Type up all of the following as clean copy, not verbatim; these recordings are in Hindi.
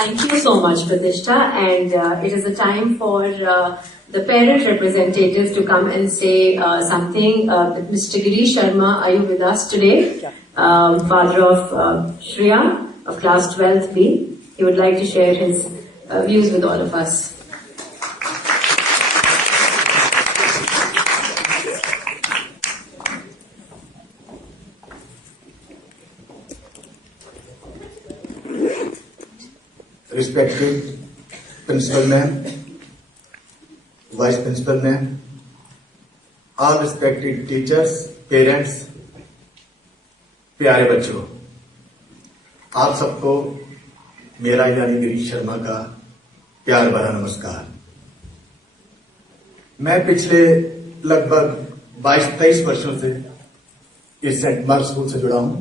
Thank you so much, Pratishtha. And it is a time for the parent representatives to come and say something. Mr. Girish Sharma, are you with us today? Father of Shreya of class 12th B. He would like to share his views with all of us. Respected Principal Ma'am, Vice Principal Ma'am, all respected teachers, parents, प्यारे बच्चों, आप सबको मेरा यानी गिरीश शर्मा का प्यार भरा नमस्कार। मैं पिछले लगभग 22-23 वर्षों से इस सेंट मार्क स्कूल से जुड़ा हूं।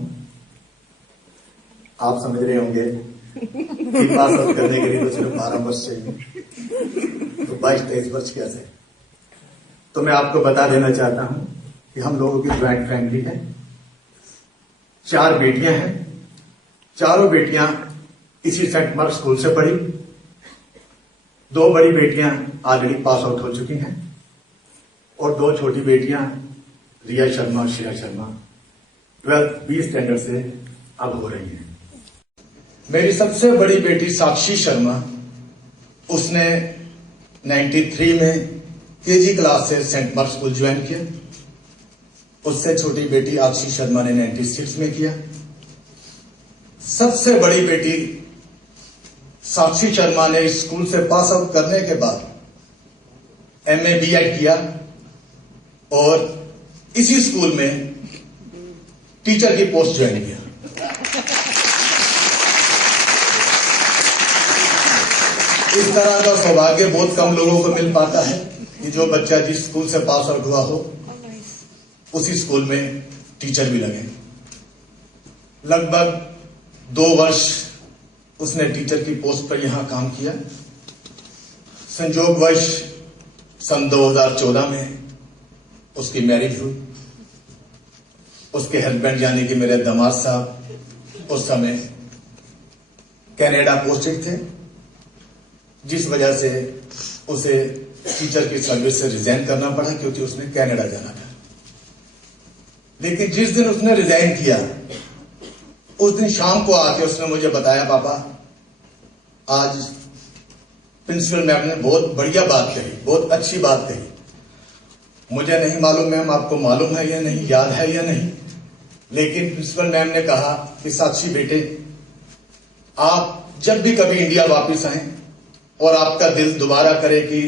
आप समझ रहे होंगे कि पास आउट करने के लिए तो सिर्फ 12 वर्ष चाहिए, तो 22-23 वर्ष कैसे। तो मैं आपको बता देना चाहता हूं कि हम लोगों की ज्वाइंट फैमिली है, 4 बेटियां हैं, चारों बेटियां इसी सेंट मार्क स्कूल से पढ़ी। 2 बड़ी बेटियां ऑलरेडी पास आउट हो चुकी हैं और 2 छोटी बेटियां रिया शर्मा और Shreya Sharma 12th B standard से अब हो रही हैं। मेरी सबसे बड़ी बेटी साक्षी शर्मा, उसने 93 में केजी क्लास से सेंट मार्क स्कूल ज्वाइन किया। उससे छोटी बेटी आक्षी शर्मा ने 96 में किया। सबसे बड़ी बेटी साक्षी शर्मा ने इस स्कूल से पास आउट करने के बाद MA B.Ed किया और इसी स्कूल में टीचर की पोस्ट ज्वाइन किया। इस तरह का सौभाग्य बहुत कम लोगों को मिल पाता है कि जो बच्चा जिस स्कूल से पास आउट हुआ हो उसी स्कूल में टीचर भी लगे। लगभग 2 वर्ष उसने टीचर की पोस्ट पर यहां काम किया। संयोगवश सन 2014 में उसकी मैरिज हुई। उसके हस्बैंड यानी कि मेरे दामाद साहब उस समय कनाडा पोस्टेड थे, जिस वजह से उसे टीचर की सर्विस से रिजाइन करना पड़ा क्योंकि उसने कनाडा जाना था। लेकिन जिस दिन उसने रिजाइन किया उस दिन शाम को आके उसने मुझे बताया, पापा आज प्रिंसिपल मैम ने बहुत बढ़िया बात कही, बहुत अच्छी बात कही। मुझे नहीं मालूम मैम आपको मालूम है या नहीं, याद है या नहीं, लेकिन प्रिंसिपल मैम ने कहा कि साक्षी बेटे, आप जब भी कभी इंडिया वापस आए और आपका दिल दोबारा करे कि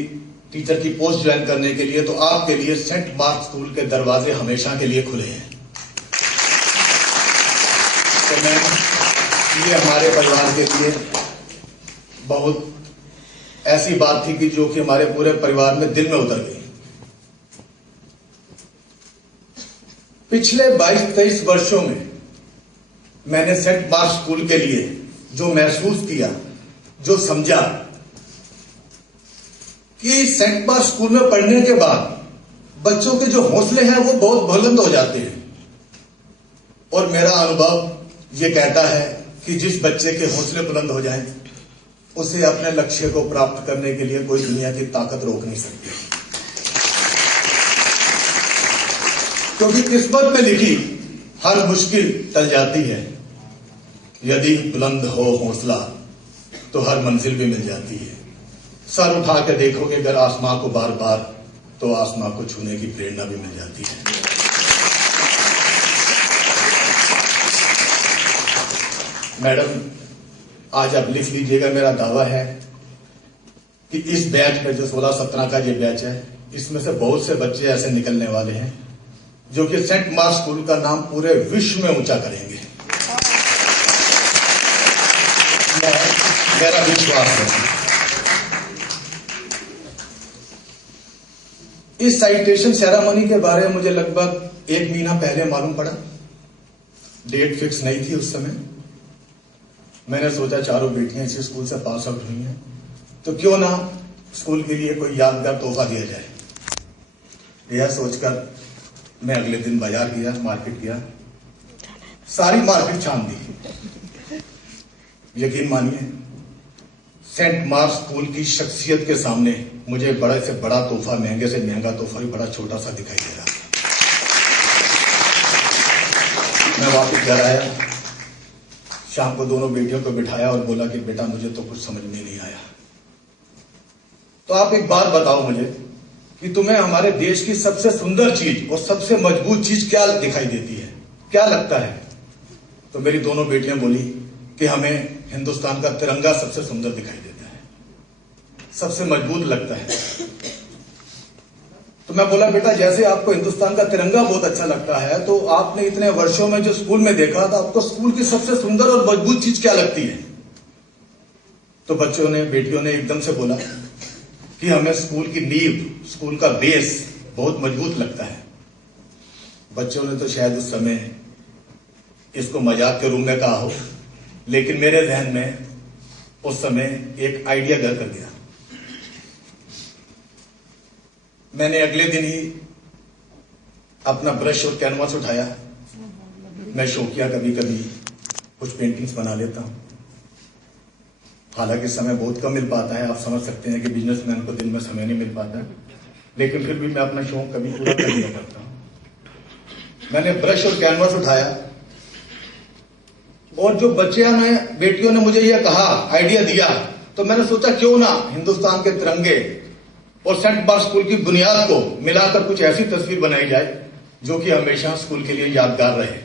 टीचर की पोस्ट ज्वाइन करने के लिए, तो आपके लिए सेंट मार्क स्कूल के दरवाजे हमेशा के लिए खुले हैं। तो मैम, ये हमारे परिवार के लिए बहुत ऐसी बात थी कि जो कि हमारे पूरे परिवार में दिल में उतर गई। पिछले 22-23 वर्षों में मैंने सेंट मार्क स्कूल के लिए जो महसूस किया, जो समझा कि सेंट मार्क स्कूल में पढ़ने के बाद बच्चों के जो हौसले हैं वो बहुत बुलंद हो जाते हैं। और मेरा अनुभव ये कहता है कि जिस बच्चे के हौसले बुलंद हो जाएं, उसे अपने लक्ष्य को प्राप्त करने के लिए कोई दुनिया की ताकत रोक नहीं सकती, क्योंकि किस्मत में लिखी हर मुश्किल टल जाती है। यदि बुलंद हो हौसला तो हर मंजिल भी मिल जाती है। सर उठा के देखोगे अगर आसमां को बार बार, तो आसमां को छूने की प्रेरणा भी मिल जाती है। मैडम, आज आप लिख लीजिएगा, मेरा दावा है कि इस बैच में जो 16-17 का ये बैच है, इसमें से बहुत से बच्चे ऐसे निकलने वाले हैं जो कि सेंट मार्क स्कूल का नाम पूरे विश्व में ऊंचा करेंगे। मेरा विश्वास है। इस साइटेशन सेरेमनी के बारे में मुझे लगभग 1 महीना पहले मालूम पड़ा। डेट फिक्स नहीं थी उस समय। मैंने सोचा चारों बेटियां इसी स्कूल से पास आउट हुई हैं, तो क्यों ना स्कूल के लिए कोई यादगार तोहफा दिया जाए। यह सोचकर मैं अगले दिन बाजार गया, मार्केट गया, सारी मार्केट छान दी। यकीन मानिए सेंट मार्क स्कूल की शख्सियत के सामने मुझे बड़े से बड़ा तोहफा, महंगे से महंगा तोहफा भी बड़ा छोटा सा दिखाई दे रहा। मैं वापस घर आया, शाम को दोनों बेटियों को बिठाया और बोला कि बेटा मुझे तो कुछ समझ में नहीं आया। तो आप एक बात बताओ मुझे कि तुम्हें हमारे देश की सबसे सुंदर चीज और सबसे मजबूत चीज क्या दिखाई देती है, क्या लगता है? तो मेरी दोनों बेटियां बोली कि हमें हिंदुस्तान का तिरंगा सबसे सुंदर दिखाई देता है, सबसे मजबूत लगता है। तो मैं बोला बेटा जैसे आपको हिंदुस्तान का तिरंगा बहुत अच्छा लगता है, तो आपने इतने वर्षों में जो स्कूल में देखा था, आपको स्कूल की सबसे सुंदर और मजबूत चीज क्या लगती है? तो बच्चों ने, बेटियों ने एकदम से बोला कि हमें स्कूल की नींव, स्कूल का बेस बहुत मजबूत लगता है। बच्चों ने तो शायद उस समय इसको मजाक के रूप में कहा हो, लेकिन मेरे जहन में उस समय एक आइडिया घर कर गया। मैंने अगले दिन ही अपना ब्रश और कैनवास उठाया। मैं शौकिया कभी कभी कुछ पेंटिंग्स बना लेता हूं, हालांकि समय बहुत कम मिल पाता है। आप समझ सकते हैं कि बिजनेसमैन को दिन में समय नहीं मिल पाता, लेकिन फिर भी मैं अपना शौक कभी पूरा कर लिया करता हूं। मैंने ब्रश और कैनवास उठाया और जो बच्चियों ने, बेटियों ने मुझे यह कहा, आइडिया दिया, तो मैंने सोचा क्यों ना हिंदुस्तान के तिरंगे और सेंट मार्क स्कूल की बुनियाद को मिलाकर कुछ ऐसी तस्वीर बनाई जाए जो कि हमेशा स्कूल के लिए यादगार रहे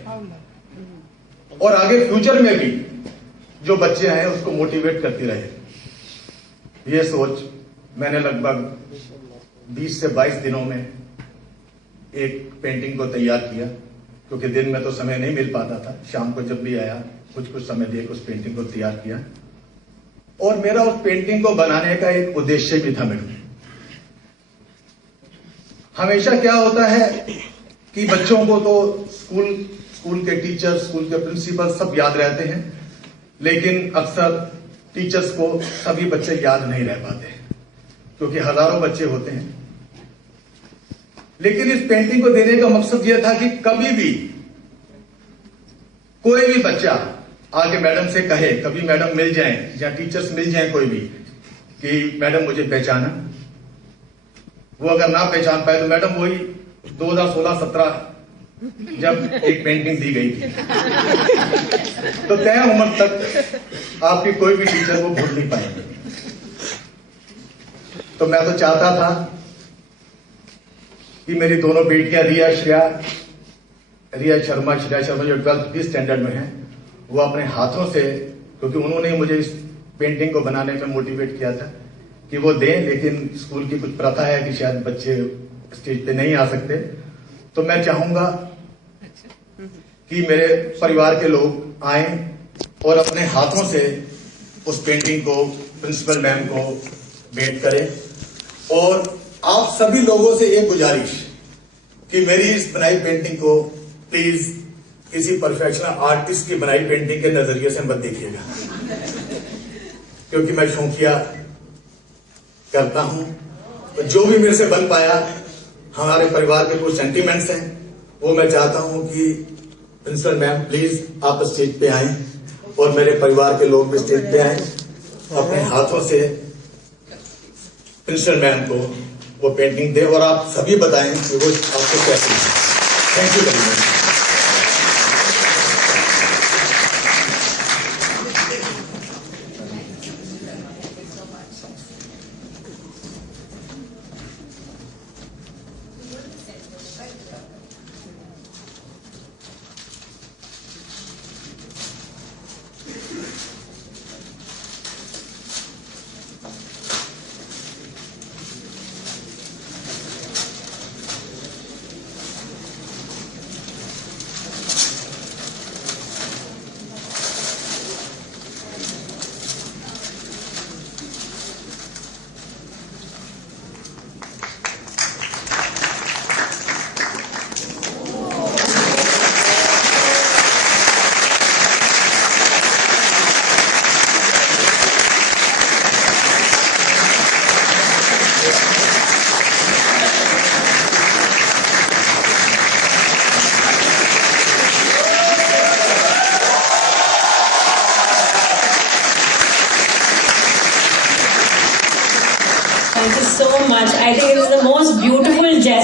और आगे फ्यूचर में भी जो बच्चे हैं उसको मोटिवेट करती रहे। ये सोच मैंने लगभग 20 से 22 दिनों में एक पेंटिंग को तैयार किया, क्योंकि दिन में तो समय नहीं मिल पाता था। शाम को जब भी आया कुछ समय देकर उस पेंटिंग को तैयार किया और मेरा उस पेंटिंग को बनाने का एक उद्देश्य भी था। मेरे हमेशा क्या होता है कि बच्चों को तो स्कूल के टीचर, स्कूल के प्रिंसिपल सब याद रहते हैं, लेकिन अक्सर टीचर्स को सभी बच्चे याद नहीं रह पाते क्योंकि हजारों बच्चे होते हैं। लेकिन इस पेंटिंग को देने का मकसद यह था कि कभी भी कोई भी बच्चा आके मैडम से कहे, कभी मैडम मिल जाएं या टीचर्स मिल जाएं कोई भी, कि मैडम मुझे पहचाना। वो अगर ना पहचान पाए तो मैडम वही 2016-17 जब एक पेंटिंग दी गई थी, तो तय उम्र तक आपकी कोई भी टीचर वो भूल नहीं पाएंगे। तो मैं तो चाहता था कि मेरी दोनों बेटियां रिया शर्मा जो 12th स्टैंडर्ड में हैं, वो अपने हाथों से, क्योंकि उन्होंने मुझे इस पेंटिंग को बनाने में मोटिवेट किया था कि वो दें, लेकिन स्कूल की कुछ प्रथा है कि शायद बच्चे स्टेज पे नहीं आ सकते। तो मैं चाहूंगा कि मेरे परिवार के लोग आए और अपने हाथों से उस पेंटिंग को प्रिंसिपल मैम को भेंट करें। और आप सभी लोगों से एक गुजारिश कि मेरी इस बनाई पेंटिंग को प्लीज किसी प्रोफेशनल आर्टिस्ट की बनाई पेंटिंग के नजरिए से मत देखिएगा, क्योंकि मैं शौकिया करता हूं। तो जो भी मेरे से बन पाया, हमारे परिवार के कुछ सेंटीमेंट्स हैं, वो मैं चाहता हूं कि प्रिंसिपल मैम प्लीज आप स्टेज पे आए और मेरे परिवार के लोग भी स्टेज पे आए, अपने हाथों से प्रिंसिपल मैम को वो पेंटिंग दे और आप सभी बताएं कि वो आपको कैसे लगी। Thank you very much.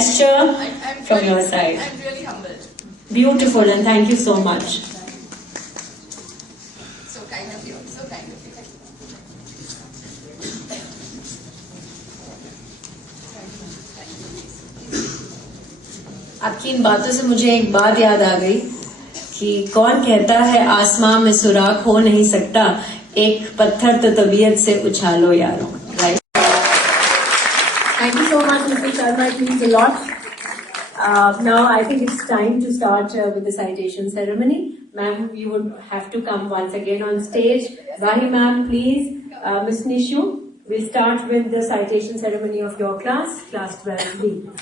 gesture I'm from really- your side. I'm really humbled. Beautiful, and thank you so much. So kind of you. So kind of you. आपकी इन बातों से मुझे एक बात याद आ गई कि कौन कहता है आसमां में सुराख हो नहीं सकता, एक पत्थर तो तबीयत से उछालो यारो. Right? Thank you so much, Mr. Sharma. It means a lot. Now I think it's time to start with the citation ceremony. Ma'am, you would have to come once again on stage. Bahi ma'am, please. Ms. Nishu, we'll start with the citation ceremony of your class, class 12B.